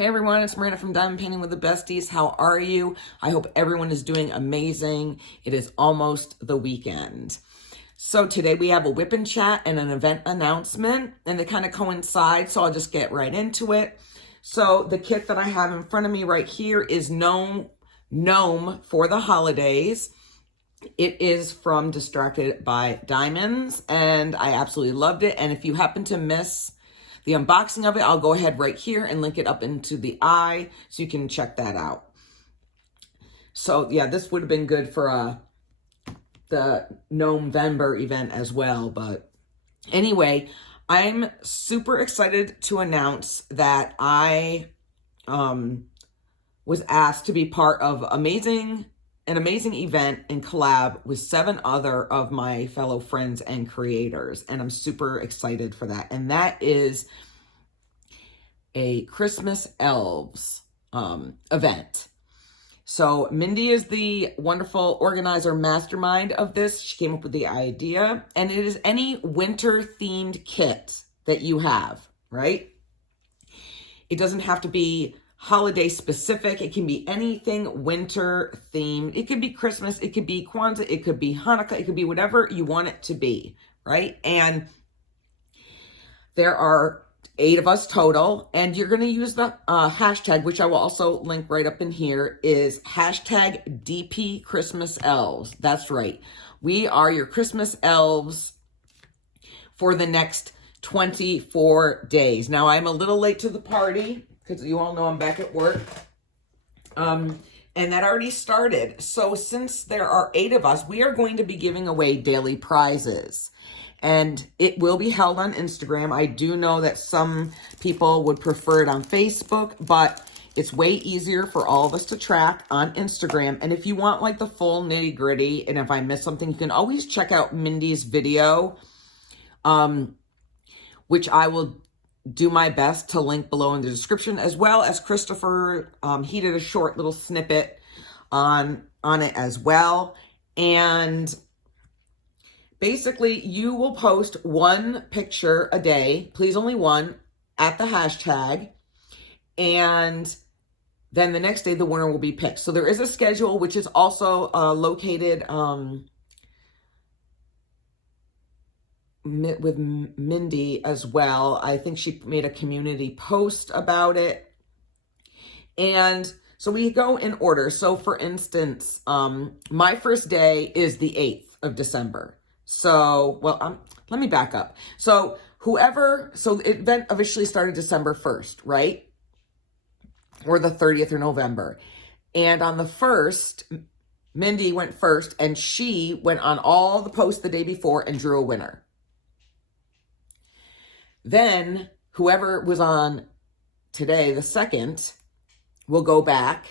Hey everyone, it's Miranda from Diamond Painting with the Besties. How are you? I hope everyone is doing amazing. It is almost the weekend. So today we have a whip and chat and an event announcement, and they kind of coincide, so I'll just get right into it. So the kit that I have in front of me right here is Gnome for the holidays. It is from Distracted by Diamonds, and I absolutely loved it. And if you happen to miss the unboxing of it, I'll go ahead right here and link it up into the eye so you can check that out. So yeah, this would have been good for the November event as well. But anyway, I'm super excited to announce that I was asked to be part of an amazing event and collab with 7 other of my fellow friends and creators. And I'm super excited for that. And that is a Christmas Elves event. So Mindy is the wonderful organizer mastermind of this. She came up with the idea. And it is any winter themed kit that you have, right? It doesn't have to be holiday specific. It can be anything winter themed. It could be Christmas. It could be Kwanzaa. It could be Hanukkah. It could be whatever you want it to be, right? And there are 8 of us total, and you're going to use the hashtag, which I will also link right up in here, is hashtag dpchristmaselves. That's right. We are your Christmas elves for the next 24 days. Now, I'm a little late to the party because you all know I'm back at work. And that already started. So since there are 8 of us, we are going to be giving away daily prizes. And it will be held on Instagram. I do know that some people would prefer it on Facebook, but it's way easier for all of us to track on Instagram. And if you want like the full nitty gritty, and if I miss something, you can always check out Mindy's video, which I will do my best to link below in the description, as well as Christopher. He did a short little snippet on it as well. And basically, you will post 1 picture a day, please only 1, at the hashtag, and then the next day the winner will be picked. So there is a schedule, which is also located with Mindy as well. I think she made a community post about it. And so we go in order. So for instance, my first day is the 8th of December. So, well, let me back up. So the event officially started December 1st, right? Or the 30th of November. And on the 1st, Mindy went first, and she went on all the posts the day before and drew a winner. Then whoever was on today, the 2nd, will go back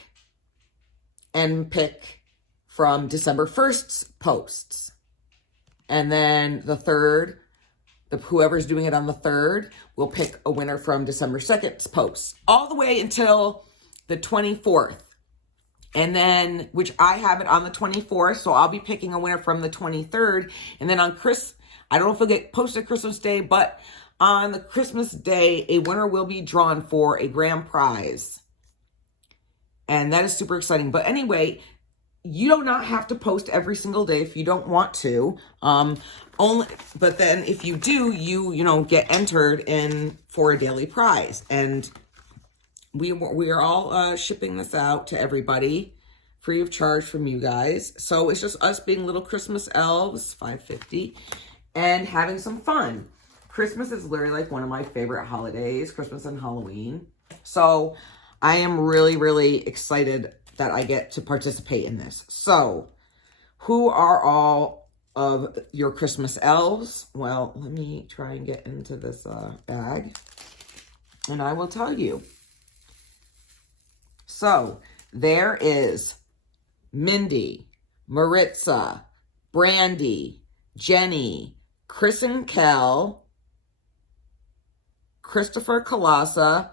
and pick from December 1st's posts. And then the 3rd, whoever's doing it on the 3rd, will pick a winner from December 2nd's posts, all the way until the 24th. And then, which I have it on the 24th, so I'll be picking a winner from the 23rd. And then on I don't know if it'll get posted Christmas Day, but on the Christmas Day, a winner will be drawn for a grand prize. And that is super exciting. But anyway, you do not have to post every single day if you don't want to. But then if you do, you get entered in for a daily prize. And we are all shipping this out to everybody free of charge from you guys. So it's just us being little Christmas elves, $5.50, and having some fun. Christmas is literally like one of my favorite holidays, Christmas and Halloween. So I am really, really excited that I get to participate in this. So, who are all of your Christmas elves? Well, let me try and get into this bag, and I will tell you. So, there is Mindy, Maritza, Brandy, Jenny, Chris and Kel, Christopher Kalasa,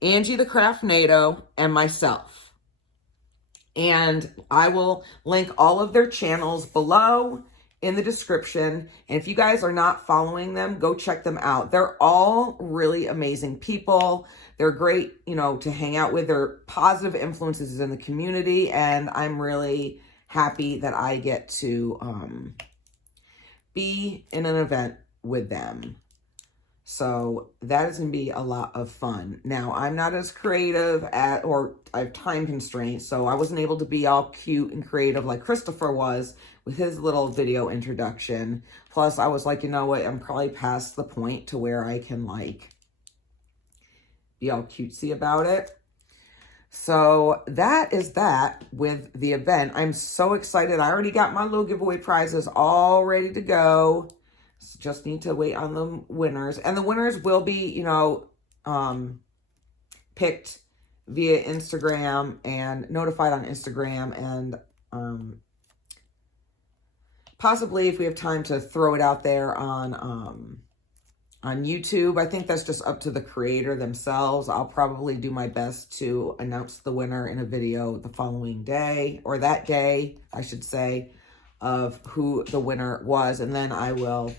Angie the Craftnado, and myself. And I will link all of their channels below in the description. And if you guys are not following them, go check them out. They're all really amazing people. They're great, you know, to hang out with. They're positive influences in the community. And I'm really happy that I get to be in an event with them. So that is going to be a lot of fun. Now, I'm not as creative or I have time constraints, so I wasn't able to be all cute and creative like Christopher was with his little video introduction. Plus, I was like, you know what, I'm probably past the point to where I can like be all cutesy about it. So that is that with the event. I'm so excited. I already got my little giveaway prizes all ready to go. Just need to wait on the winners. And the winners will be, you know, picked via Instagram and notified on Instagram. And possibly if we have time to throw it out there on YouTube. I think that's just up to the creator themselves. I'll probably do my best to announce the winner in a video the following day, or that day, I should say, of who the winner was. And then I will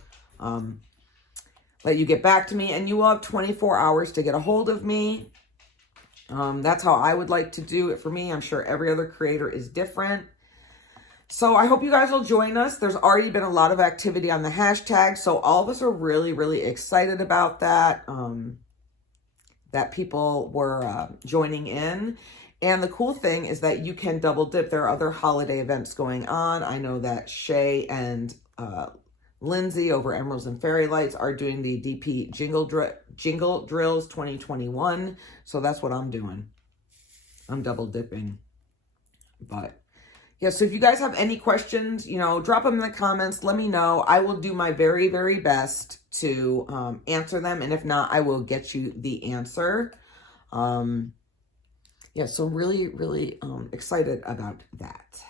let you get back to me, and you will have 24 hours to get a hold of me. That's how I would like to do it for me. I'm sure every other creator is different. So I hope you guys will join us. There's already been a lot of activity on the hashtag, so all of us are really, really excited about that, that people were joining in. And the cool thing is that you can double dip. There are other holiday events going on. I know that Shay and Lindsay over Emeralds and Fairy Lights are doing the DP Jingle Drills 2021. So that's what I'm doing. I'm double dipping. But yeah, so if you guys have any questions, you know, drop them in the comments. Let me know. I will do my very, very best to answer them. And if not, I will get you the answer. Yeah, so really, really excited about that.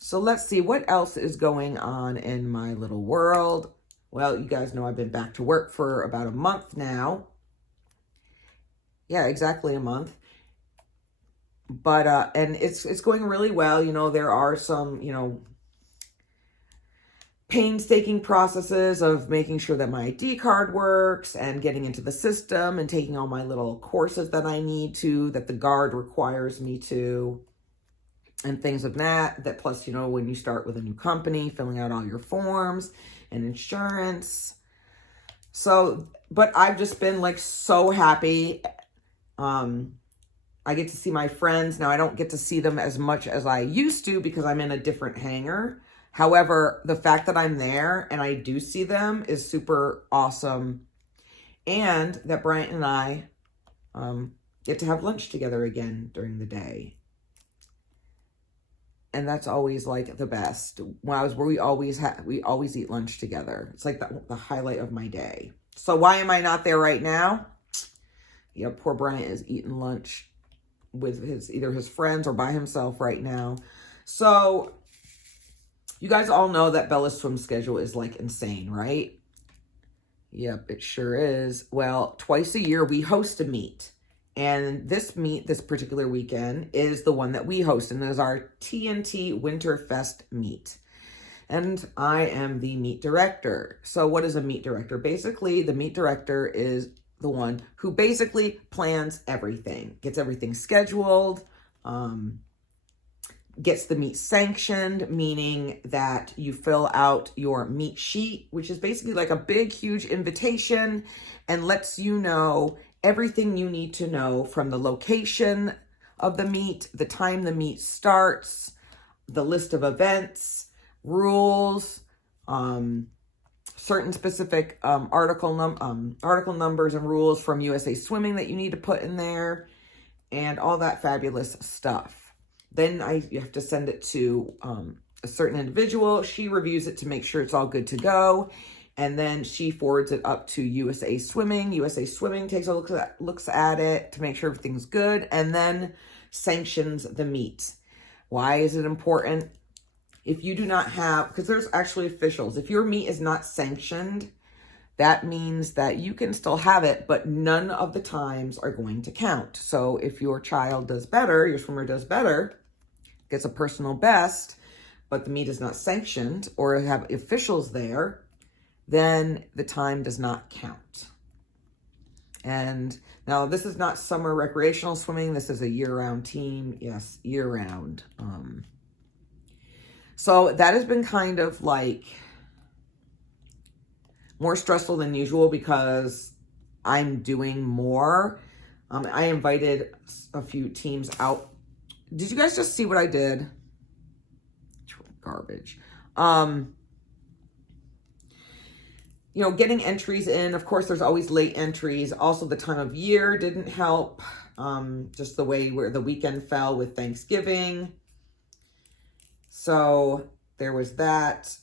So let's see what else is going on in my little world. Well, you guys know I've been back to work for about a month now. Yeah, exactly a month. But, and it's going really well. You know, there are some, you know, painstaking processes of making sure that my ID card works and getting into the system and taking all my little courses that I need to, that the guard requires me to, and things of that plus, you know, when you start with a new company, filling out all your forms and insurance. So, but I've just been like so happy. I get to see my friends. Now, I don't get to see them as much as I used to because I'm in a different hangar. However, the fact that I'm there and I do see them is super awesome. And that Bryant and I get to have lunch together again during the day. And that's always like the best. We always eat lunch together. It's like the highlight of my day. So why am I not there right now? Yeah, poor Bryant is eating lunch with either his friends or by himself right now. So you guys all know that Bella's swim schedule is like insane, right? Yep, it sure is. Well, twice a year we host a meet. And this meet, this particular weekend, is the one that we host. And it is our TNT Winterfest meet. And I am the meet director. So what is a meet director? Basically, the meet director is the one who basically plans everything, gets everything scheduled, gets the meet sanctioned, meaning that you fill out your meet sheet, which is basically like a big, huge invitation and lets you know everything you need to know from the location of the meet, the time the meet starts, the list of events, rules, certain specific article numbers and rules from USA Swimming that you need to put in there, and all that fabulous stuff. Then you have to send it to a certain individual. She reviews it to make sure it's all good to go. And then she forwards it up to USA Swimming. USA Swimming takes a looks at it to make sure everything's good and then sanctions the meet. Why is it important? If you do not have, because there's actually officials, if your meet is not sanctioned, that means that you can still have it, but none of the times are going to count. So if your child does better, your swimmer does better, gets a personal best, but the meet is not sanctioned or have officials there, then the time does not count. And now this is not summer recreational swimming. This is a year-round team. Yes, year-round. So that has been kind of like more stressful than usual because I'm doing more. I invited a few teams out. Did you guys just see what I did? Garbage. You know, getting entries in. Of course, there's always late entries. Also, the time of year didn't help. Just the way where the weekend fell with Thanksgiving. So there was that.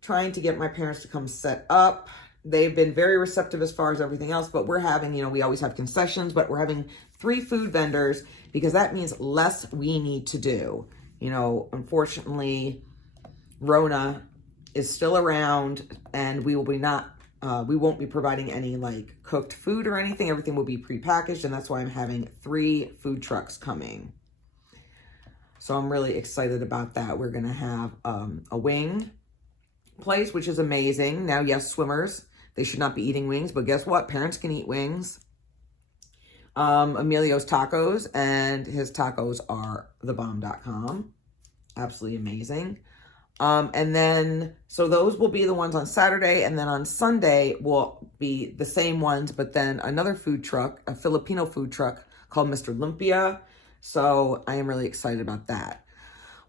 Trying to get my parents to come set up. They've been very receptive as far as everything else, but we're having, you know, we always have concessions, but we're having 3 food vendors because that means less we need to do. You know, unfortunately, Rona is still around, and we won't be providing any like cooked food or anything. Everything will be prepackaged, and that's why I'm having 3 food trucks coming. So I'm really excited about that. We're gonna have a wing place, which is amazing. Now, yes, swimmers, they should not be eating wings, but guess what? Parents can eat wings. Emilio's Tacos, and his tacos are thebomb.com. Absolutely amazing. And then, so those will be the ones on Saturday, and then on Sunday will be the same ones, but then another food truck, a Filipino food truck called Mr. Lumpia. So I am really excited about that.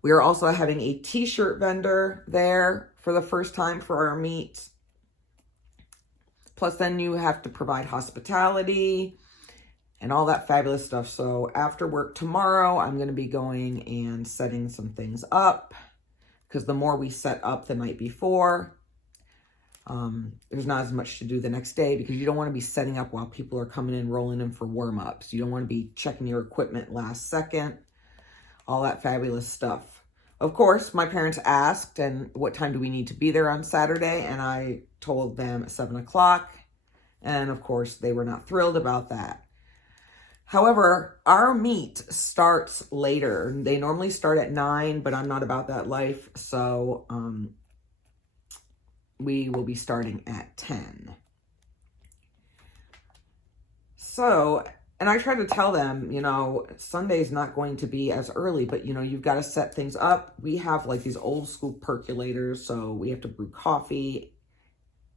We are also having a t-shirt vendor there for the first time for our meet. Plus then you have to provide hospitality and all that fabulous stuff. So after work tomorrow, I'm going to be going and setting some things up, because the more we set up the night before, there's not as much to do the next day, because you don't want to be setting up while people are coming in, rolling in for warm-ups. You don't want to be checking your equipment last second, all that fabulous stuff. Of course, my parents asked, and what time do we need to be there on Saturday? And I told them at 7 o'clock. And of course, they were not thrilled about that. However, our meet starts later. They normally start at 9, but I'm not about that life. So we will be starting at 10. So, and I try to tell them, you know, Sunday's not going to be as early, but, you know, you've got to set things up. We have like these old school percolators, so we have to brew coffee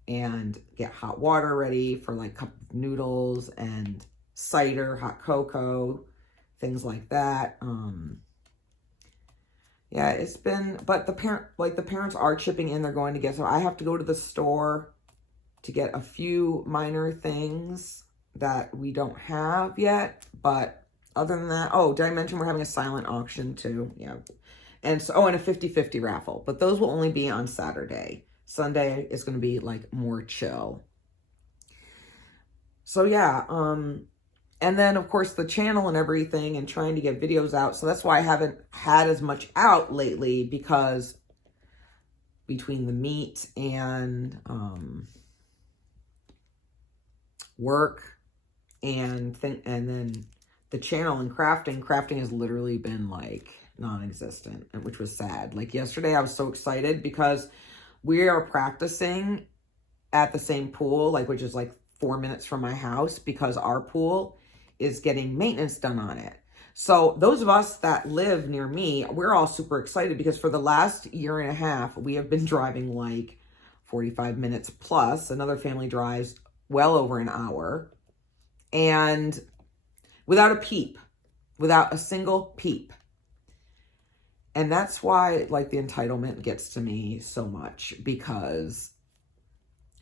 and get hot water ready for like cup of noodles and cider, hot cocoa, things like that. Yeah, it's been, but the parents are chipping in. They're going to get, so I have to go to the store to get a few minor things that we don't have yet. But other than that, oh, did I mention we're having a silent auction too? Yeah. And so, oh, and a 50-50 raffle, but those will only be on Saturday. Sunday is going to be like more chill. So yeah, and then of course the channel and everything, and trying to get videos out. So that's why I haven't had as much out lately, because between the meet and work and then the channel and crafting has literally been like non-existent, which was sad. Like yesterday I was so excited because we are practicing at the same pool, like, which is like 4 minutes from my house, because our pool is getting maintenance done on it. So those of us that live near me, we're all super excited, because for the last year and a half, we have been driving like 45 minutes plus. Another family drives well over an hour, and without a peep, without a single peep. And that's why like the entitlement gets to me so much, because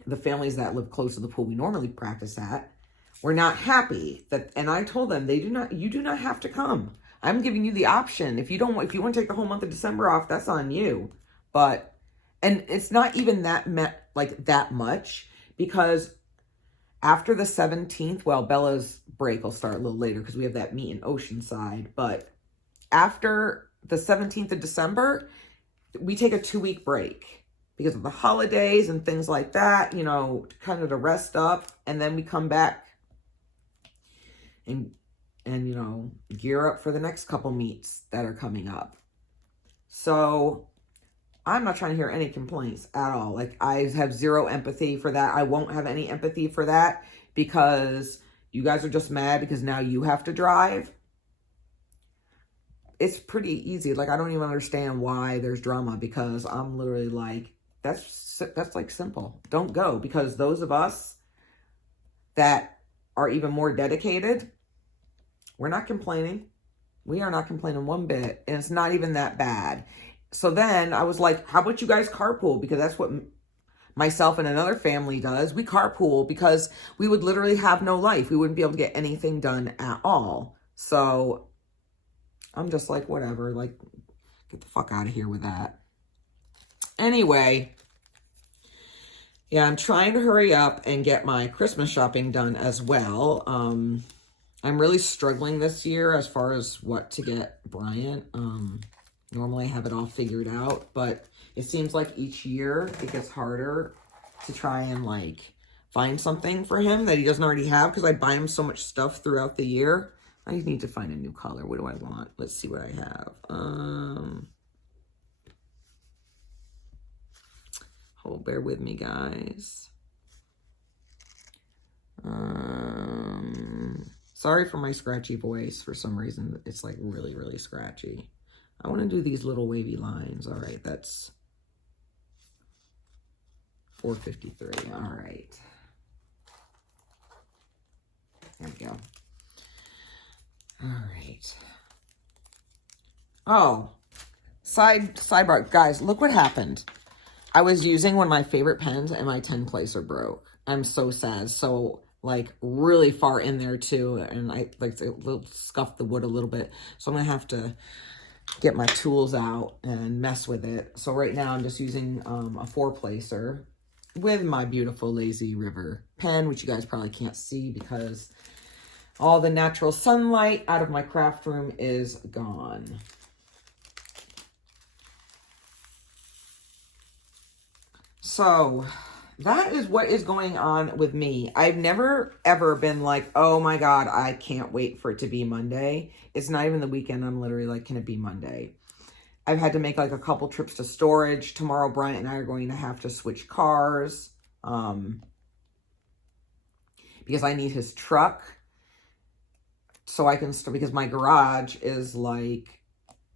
the families that live close to the pool we normally practice at, we're not happy that, and I told them, you do not have to come. I'm giving you the option. If you want to take the whole month of December off, that's on you. But, and it's not even that much, because after the 17th, well, Bella's break will start a little later because we have that meet in Oceanside. But after the 17th of December, we take a 2-week break because of the holidays and things like that, you know, kind of to rest up. And then we come back and you know, gear up for the next couple meets that are coming up. So I'm not trying to hear any complaints at all. Like, I have zero empathy for that. I won't have any empathy for that because you guys are just mad because now you have to drive. It's pretty easy. Like, I don't even understand why there's drama, because I'm literally like, that's like simple. Don't go, because those of us that are even more dedicated, we're not complaining. We are not complaining one bit, and it's not even that bad. So then I was like, how about you guys carpool? Because that's what myself and another family does. We carpool because we would literally have no life. We wouldn't be able to get anything done at all. So I'm just like, whatever, like, get the fuck out of here with that. Anyway, yeah, I'm trying to hurry up and get my Christmas shopping done as well. I'm really struggling this year as far as what to get Bryant. Normally I have it all figured out, but it seems like each year it gets harder to try and like find something for him that he doesn't already have, because I buy him so much stuff throughout the year. I need to find a new color. What do I want? Let's see what I have. Oh, bear with me, guys. Sorry for my scratchy voice. For some reason, it's like really, really scratchy. I want to do these little wavy lines. All right, that's $4.53. All right. There we go. All right. Oh, sidebar. Guys, look what happened. I was using one of my favorite pens and my 10 placer broke. I'm so sad. So, like, really far in there too. And I like scuffed the wood a little bit. So I'm going to have to get my tools out and mess with it. So right now I'm just using a 4 placer with my beautiful Lazy River pen, which you guys probably can't see because all the natural sunlight out of my craft room is gone. So that is what is going on with me. I've never, ever been like, oh my God, I can't wait for it to be Monday. It's not even the weekend. I'm literally like, can it be Monday? I've had to make like a couple trips to storage. Tomorrow, Bryant and I are going to have to switch cars because I need his truck so I can start, because my garage is like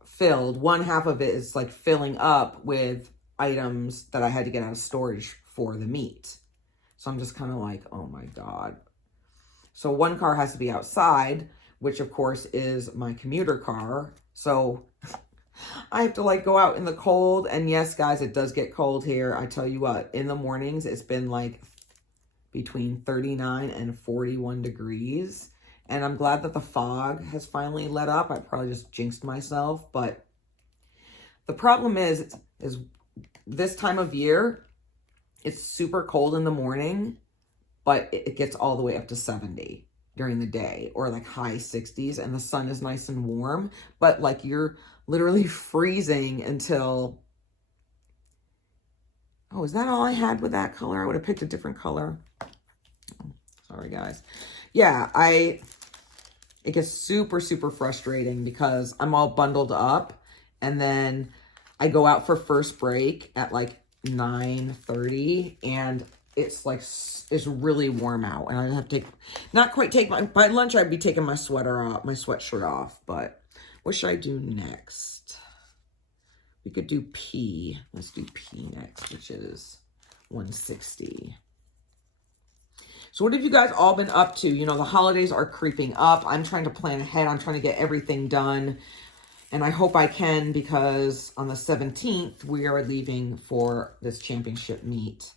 filled. One half of it is like filling up with items that I had to get out of storage for the meet. So I'm just kind of like, oh my God. So one car has to be outside, which of course is my commuter car. So I have to like go out in the cold. And yes, guys, it does get cold here. I tell you what, in the mornings, it's been like between 39 and 41 degrees. And I'm glad that the fog has finally let up. I probably just jinxed myself. But the problem is this time of year, it's super cold in the morning, but it gets all the way up to 70 during the day, or like high 60s, and the sun is nice and warm, but like you're literally freezing until, oh, is that all I had with that color? I would have picked a different color. Oh, sorry, guys. Yeah, it gets super, super frustrating because I'm all bundled up, and then I go out for first break at like 9:30, and it's like, it's really warm out, and I have to not quite take by lunch, I'd be taking my sweater off, my sweatshirt off. But what should I do next? We could do P. Let's do P next, which is 160. So what have you guys all been up to? You know, the holidays are creeping up. I'm trying to plan ahead. I'm trying to get everything done. And I hope I can, because on the 17th, we are leaving for this championship meet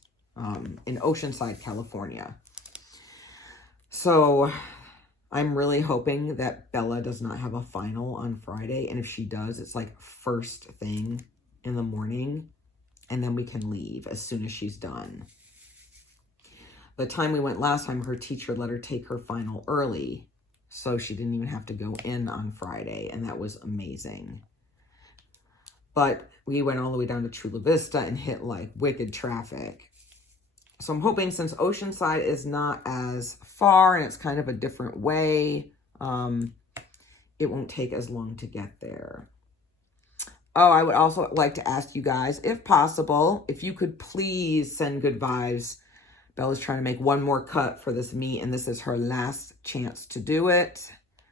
in Oceanside, California. So I'm really hoping that Bella does not have a final on Friday. And if she does, it's like first thing in the morning. And then we can leave as soon as she's done. The time we went last time, her teacher let her take her final early. So she didn't even have to go in on Friday. And that was amazing. But we went all the way down to Chula Vista and hit like wicked traffic. So I'm hoping, since Oceanside is not as far and it's kind of a different way, it won't take as long to get there. Oh, I would also like to ask you guys, if possible, if you could please send good vibes. Bella's trying to make one more cut for this meet, and this is her last chance to do it.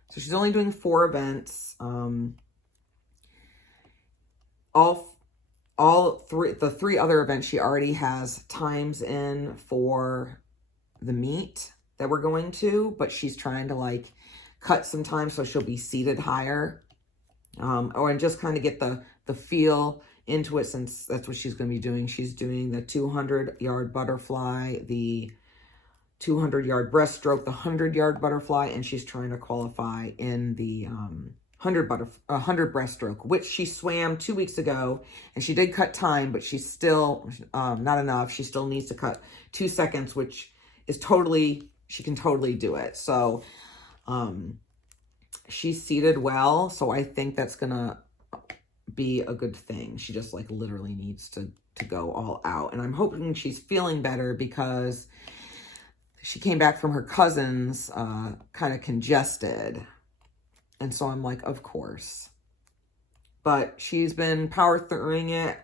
So she's only doing 4 events. The 3 other events she already has times in for the meet that we're going to, but she's trying to like cut some time so she'll be seated higher. And just kind of get the feel into it, since that's what she's going to be doing. She's doing the 200-yard butterfly, the 200-yard breaststroke, the 100-yard butterfly, and she's trying to qualify in the 100 breaststroke, which she swam 2 weeks ago, and she did cut time, but she's still not enough. She still needs to cut 2 seconds, which is she can totally do it. So she's seated well, so I think that's gonna be a good thing. She just like literally needs to go all out, and I'm hoping she's feeling better, because she came back from her cousin's kind of congested, and so I'm like, of course. But she's been power throughing it.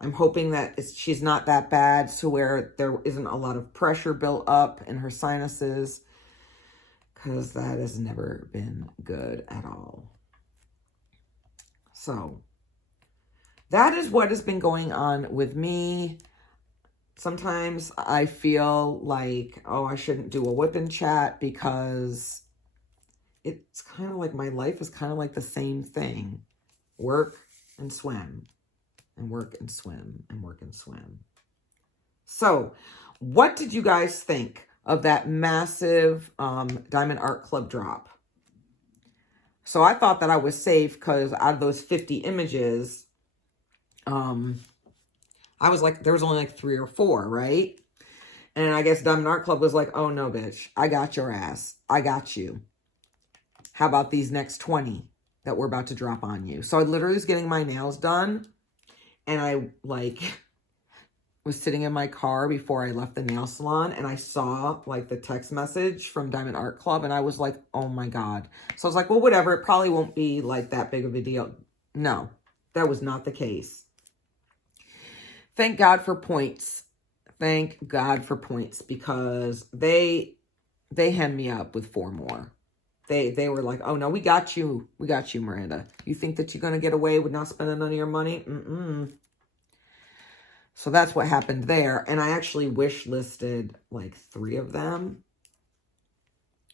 I'm hoping that she's not that bad, to where there isn't a lot of pressure built up in her sinuses, because that has never been good at all. So that is what has been going on with me. Sometimes I feel like, oh, I shouldn't do a whip and chat, because it's kind of like my life is kind of like the same thing. Work and swim, and work and swim, and work and swim. So what did you guys think of that massive Diamond Art Club drop? So I thought that I was safe, because out of those 50 images, I was like, there was only like 3 or 4, right? And I guess Diamond Art Club was like, oh no, bitch, I got your ass. I got you. How about these next 20 that we're about to drop on you? So I literally was getting my nails done, and I like was sitting in my car before I left the nail salon, and I saw like the text message from Diamond Art Club, and I was like, oh my God. So I was like, well, whatever. It probably won't be like that big of a deal. No, that was not the case. Thank God for points. Thank God for points, because they hemmed me up with 4 more. They were like, oh no, we got you. We got you, Miranda. You think that you're going to get away with not spending none of your money? So that's what happened there. And I actually wish listed like 3 of them.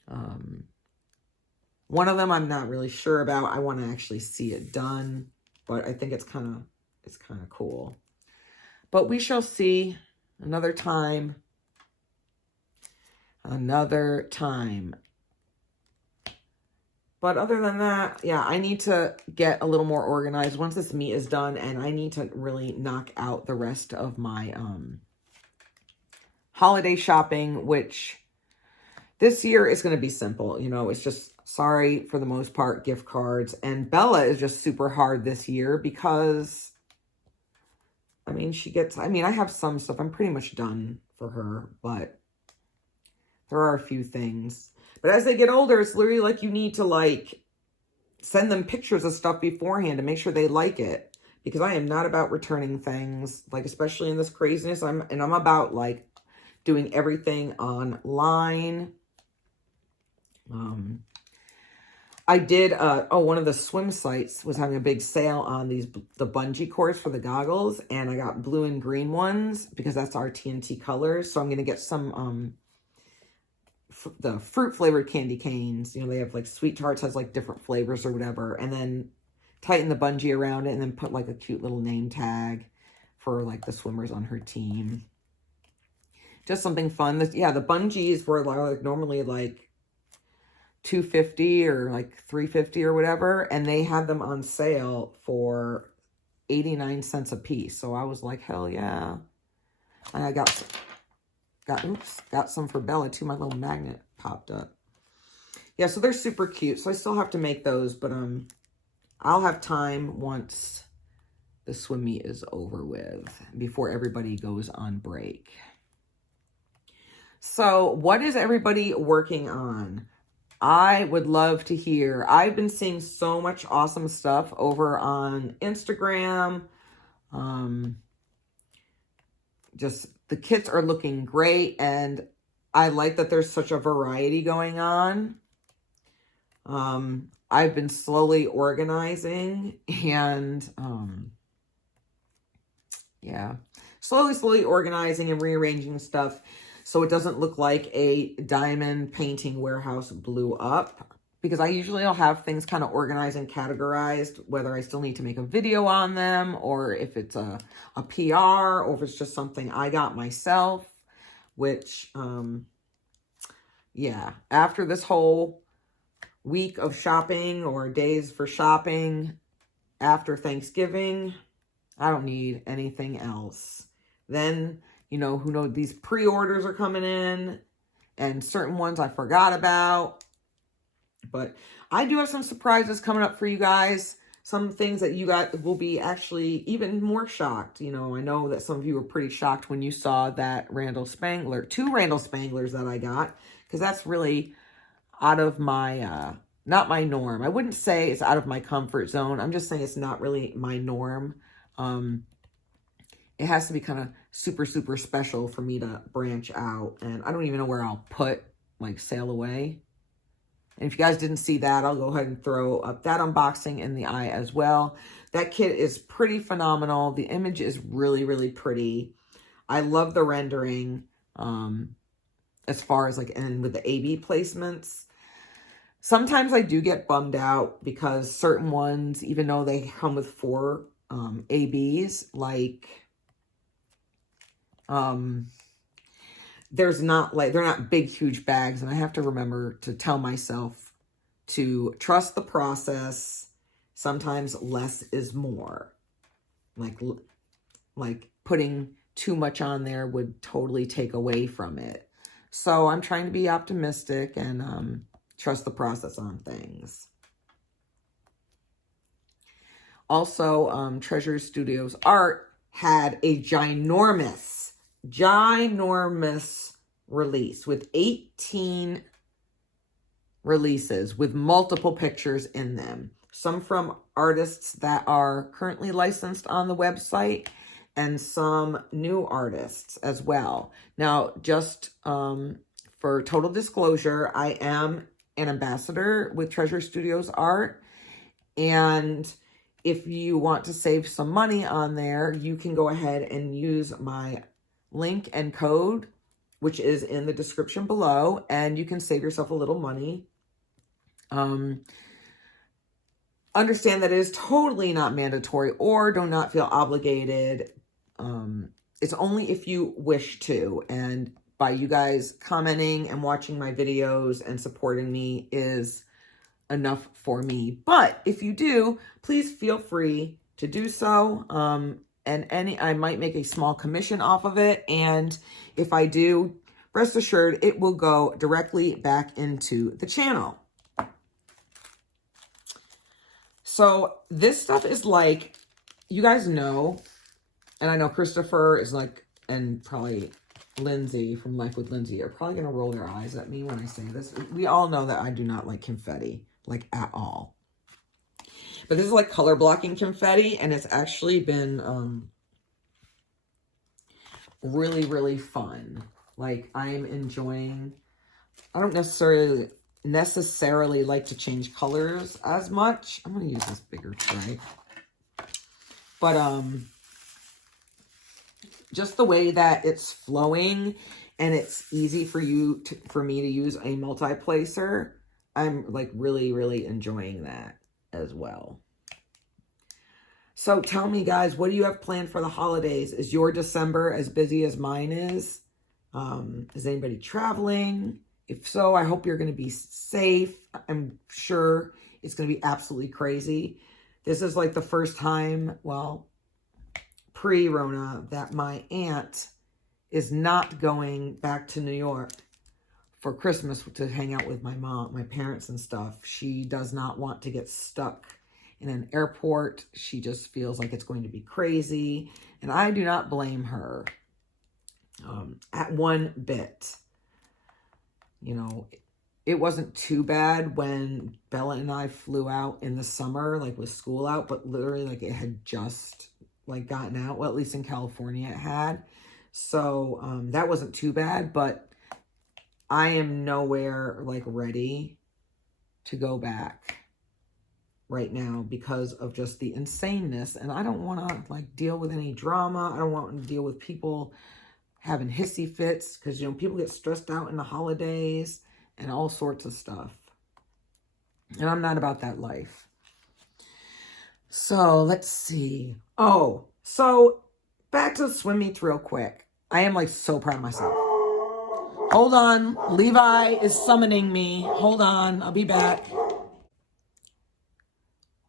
One of them I'm not really sure about. I want to actually see it done, but I think it's kind of cool. But we shall see another time. Another time. But other than that, yeah, I need to get a little more organized once this meet is done, and I need to really knock out the rest of my holiday shopping, which this year is going to be simple. You know, it's just, sorry, for the most part, gift cards. And Bella is just super hard this year, because, I mean, I have some stuff. I'm pretty much done for her, but there are a few things. But as they get older, it's literally like you need to like send them pictures of stuff beforehand to make sure they like it. Because I am not about returning things, like especially in this craziness. I'm about like doing everything online. I did, one of the swim sites was having a big sale on the bungee cords for the goggles. And I got blue and green ones, because that's our TNT colors. So I'm going to get some, the fruit flavored candy canes. You know, they have like Sweet Tarts has like different flavors or whatever, and then tighten the bungee around it, and then put like a cute little name tag for like the swimmers on her team. Just something fun. The bungees were like normally like $250 or like $350 or whatever, and they had them on sale for 89 cents a piece. So I was like, hell yeah. And I got some for Bella too. My little magnet popped up. Yeah, so they're super cute. So I still have to make those, but I'll have time once the swim meet is over with, before everybody goes on break. So what is everybody working on? I would love to hear. I've been seeing so much awesome stuff over on Instagram. Just the kits are looking great, and I like that there's such a variety going on. I've been slowly organizing and yeah, slowly organizing and rearranging stuff so it doesn't look like a diamond painting warehouse blew up, because I usually will have things kind of organized and categorized, whether I still need to make a video on them, or if it's a PR, or if it's just something I got myself, which, yeah, after this whole week of shopping or days for shopping after Thanksgiving, I don't need anything else. Then, you know, who knows, these pre-orders are coming in and certain ones I forgot about. But I do have some surprises coming up for you guys. Some things that you guys will be actually even more shocked. You know, I know that some of you were pretty shocked when you saw that Randall Spangler, 2 Randall Spanglers that I got, because that's really out of my, not my norm. I wouldn't say it's out of my comfort zone. I'm just saying it's not really my norm. It has to be kind of super special for me to branch out. And I don't even know where I'll put, like, Sail Away. And if you guys didn't see that, I'll go ahead and throw up that unboxing in the eye as well. That kit is pretty phenomenal. The image is really pretty. I love the rendering, as far as like, and with the AB placements. Sometimes I do get bummed out because certain ones, even though they come with 4 ABs, like, there's not like, they're not big, huge bags. And I have to remember to tell myself to trust the process. Sometimes less is more. Like putting too much on there would totally take away from it. So I'm trying to be optimistic and trust the process on things. Also, Treasure Studios Art had a ginormous release with 18 releases with multiple pictures in them. Some from artists that are currently licensed on the website and some new artists as well. Now, just for total disclosure, I am an ambassador with Treasure Studios Art, and if you want to save some money on there, you can go ahead and use my link and code, which is in the description below, and you can save yourself a little money. Understand that it is totally not mandatory, or do not feel obligated. It's only if you wish to, and by you guys commenting and watching my videos and supporting me is enough for me. But if you do, please feel free to do so. And I might make a small commission off of it. And if I do, rest assured, it will go directly back into the channel. So this stuff is like, you guys know, and I know Christopher is like, and probably Lindsay from Life with Lindsay are probably going to roll their eyes at me when I say this. We all know that I do not like confetti, like at all. But this is like color blocking confetti, and it's actually been really fun. Like, I'm enjoying, I don't necessarily like to change colors as much. I'm going to use this bigger tray. But just the way that it's flowing and it's easy for me to use a multi-placer, I'm like really enjoying that as well. So tell me, guys, what do you have planned for the holidays? Is your December as busy as mine is? Is anybody traveling? If so, I hope you're going to be safe. I'm sure it's going to be absolutely crazy. This is like the first time, well, pre-Rona, that my aunt is not going back to New York for Christmas to hang out with my mom, my parents and stuff. She does not want to get stuck in an airport. She just feels like it's going to be crazy. And I do not blame her at one bit. You know, it wasn't too bad when Bella and I flew out in the summer, like with school out, but literally like it had just like gotten out. Well, at least in California it had. So that wasn't too bad, but I am nowhere like ready to go back right now because of just the insaneness. And I don't want to like deal with any drama. I don't want to deal with people having hissy fits because, you know, people get stressed out in the holidays and all sorts of stuff. And I'm not about that life. So let's see. Oh, so back to the swim meets real quick. I am like so proud of myself. Hold on. Levi is summoning me. Hold on. I'll be back.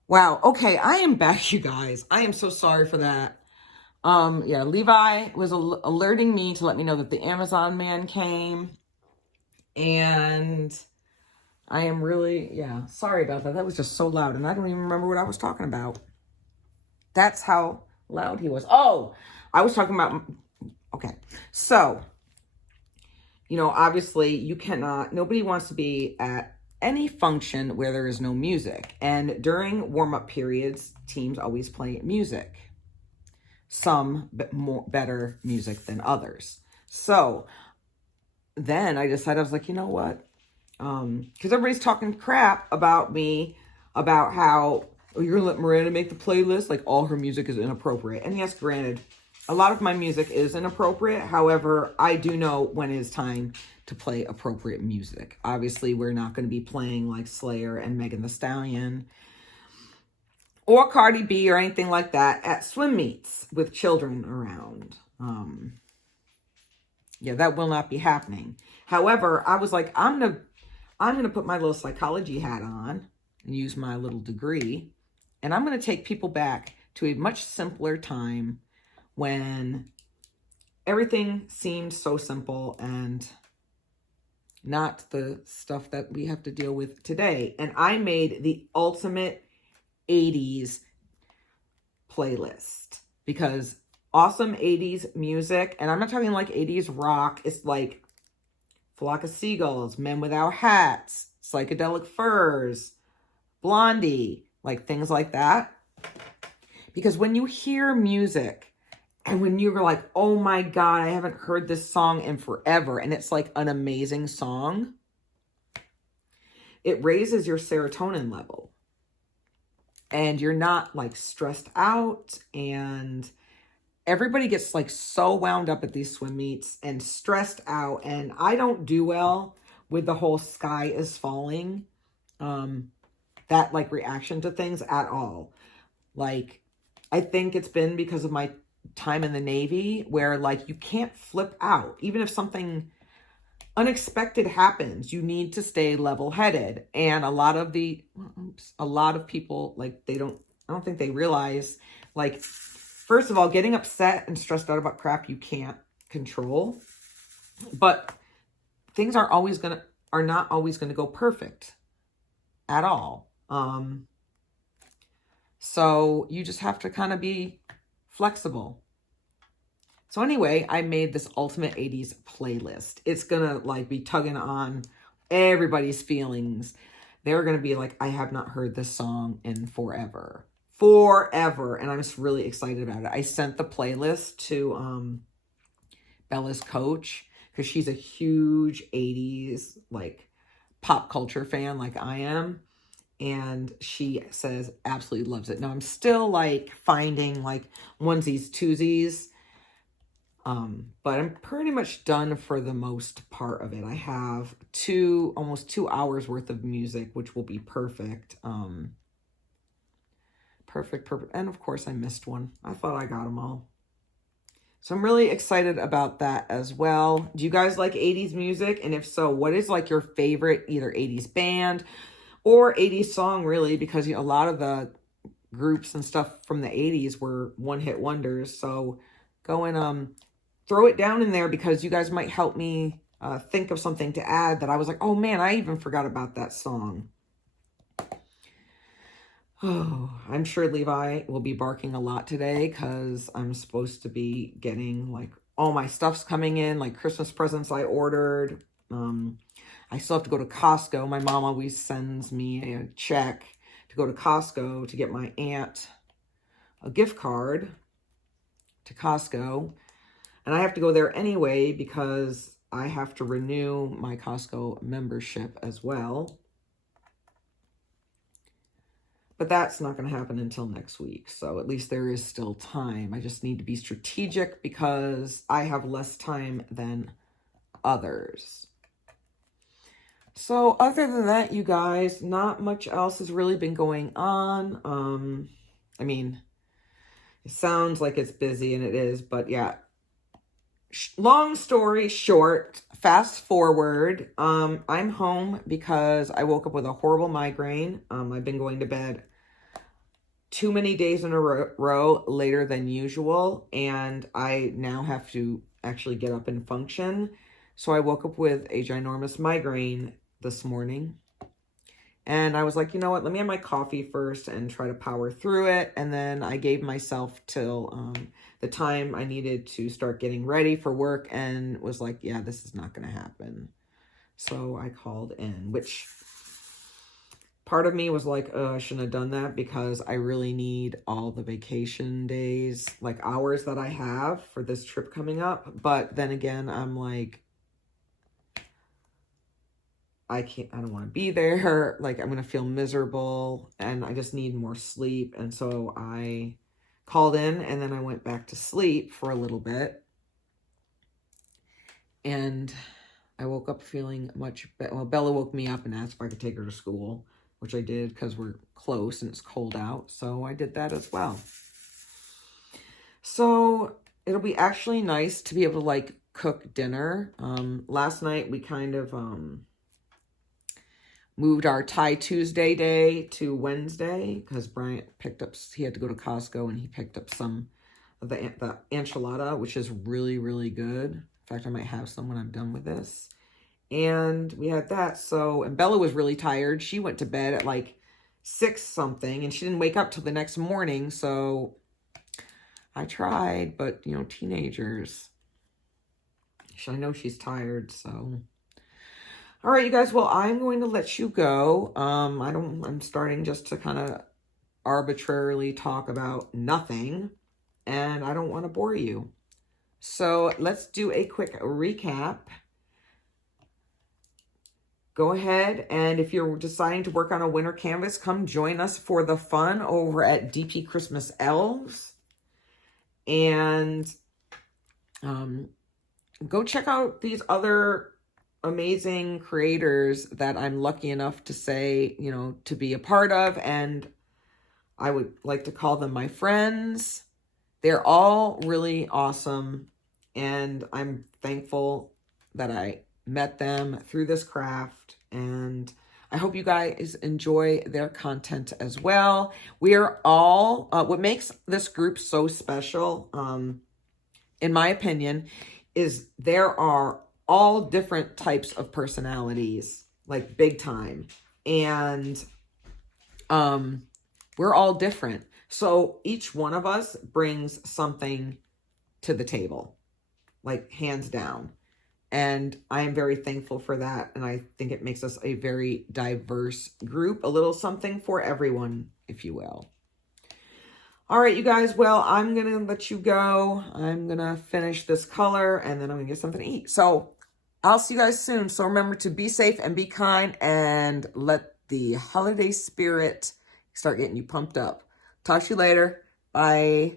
Wow. Okay. I am back, you guys. I am so sorry for that. Yeah, Levi was alerting me to let me know that the Amazon man came. And I am really, yeah, sorry about that. That was just so loud. And I don't even remember what I was talking about. That's how loud he was. Oh, I was talking about, okay. So, you know, obviously you cannot, nobody wants to be at any function where there is no music. And during warm-up periods, teams always play music. Some better music than others. So then I decided, I was like, you know what? Because everybody's talking crap about me, about how, oh, you're gonna let Miranda make the playlist, like all her music is inappropriate. And yes, granted, a lot of my music is inappropriate. However, I do know when it is time to play appropriate music. Obviously, we're not going to be playing like Slayer and Megan Thee Stallion or Cardi B or anything like that at swim meets with children around. Yeah, that will not be happening. However, I was like, I'm gonna put my little psychology hat on and use my little degree, and I'm gonna take people back to a much simpler time when everything seemed so simple and not the stuff that we have to deal with today. And I made the ultimate 80s playlist because awesome 80s music, and I'm not talking like 80s rock, it's like Flock of Seagulls, Men Without Hats, Psychedelic Furs, Blondie, like things like that. Because when you hear music and when you're like, oh my God, I haven't heard this song in forever, and it's like an amazing song, it raises your serotonin level. And you're not like stressed out, and everybody gets like so wound up at these swim meets and stressed out. And I don't do well with the whole sky is falling, that like reaction to things at all. Like, I think it's been because of my time in the Navy where like you can't flip out. Even if something unexpected happens, you need to stay level-headed. And a lot of people, like, I don't think they realize, like, first of all, getting upset and stressed out about crap you can't control, but things are not always gonna go perfect at all. So you just have to kind of be flexible. So anyway, I made this ultimate 80s playlist. It's gonna like be tugging on everybody's feelings. They're gonna be like, I have not heard this song in forever. And I'm just really excited about it. I sent the playlist to Bella's coach because she's a huge 80s like pop culture fan like I am. And she says absolutely loves it. Now I'm still like finding like onesies, twosies. But I'm pretty much done for the most part of it. I have almost 2 hours worth of music, which will be perfect. Perfect. And of course I missed one. I thought I got them all. So I'm really excited about that as well. Do you guys like 80s music? And if so, what is like your favorite either 80s band or 80s song, really? Because a lot of the groups and stuff from the 80s were one-hit wonders. So go and throw it down in there because you guys might help me think of something to add that I was like, oh man, I even forgot about that song. Oh, I'm sure Levi will be barking a lot today because I'm supposed to be getting like all my stuff's coming in, like Christmas presents I ordered. I still have to go to Costco. My mom always sends me a check to go to Costco to get my aunt a gift card to Costco. And I have to go there anyway because I have to renew my Costco membership as well. But that's not going to happen until next week. So at least there is still time. I just need to be strategic because I have less time than others. So other than that, you guys, not much else has really been going on. I mean, it sounds like it's busy, and it is, but yeah. Long story short, fast forward, I'm home because I woke up with a horrible migraine. I've been going to bed too many days in a row later than usual, and I now have to actually get up and function. So I woke up with a ginormous migraine this morning, and I was like, you know what, let me have my coffee first and try to power through it. And then I gave myself till the time I needed to start getting ready for work, and was like, yeah, this is not going to happen. So I called in, which part of me was like, oh, I shouldn't have done that because I really need all the vacation days, like hours that I have for this trip coming up. But then again, I'm like, I don't want to be there. Like, I'm going to feel miserable and I just need more sleep. And so I called in, and then I went back to sleep for a little bit. And I woke up feeling much better. Well, Bella woke me up and asked if I could take her to school, which I did because we're close and it's cold out. So I did that as well. So it'll be actually nice to be able to like cook dinner. Last night we kind of moved our Thai Tuesday day to Wednesday because Bryant picked up, he had to go to Costco and he picked up some of the enchilada, which is really, really good. In fact, I might have some when I'm done with this. And we had that. So, and Bella was really tired. She went to bed at like 6 something and she didn't wake up till the next morning. So I tried, but you know, teenagers, I know she's tired. So, all right, you guys, well, I'm going to let you go. I'm starting just to kind of arbitrarily talk about nothing, and I don't want to bore you. So let's do a quick recap. Go ahead, and if you're deciding to work on a winter canvas, come join us for the fun over at DP Christmas Elves. And go check out these other amazing creators that I'm lucky enough to say, you know, to be a part of. And I would like to call them my friends. They're all really awesome. And I'm thankful that I met them through this craft. And I hope you guys enjoy their content as well. We are all, what makes this group so special, in my opinion, is there are all different types of personalities, like big time. And we're all different. So each one of us brings something to the table, like hands down. And I am very thankful for that. And I think it makes us a very diverse group, a little something for everyone, if you will. All right, you guys, well, I'm going to let you go. I'm going to finish this color and then I'm going to get something to eat. So I'll see you guys soon. So remember to be safe and be kind and let the holiday spirit start getting you pumped up. Talk to you later. Bye.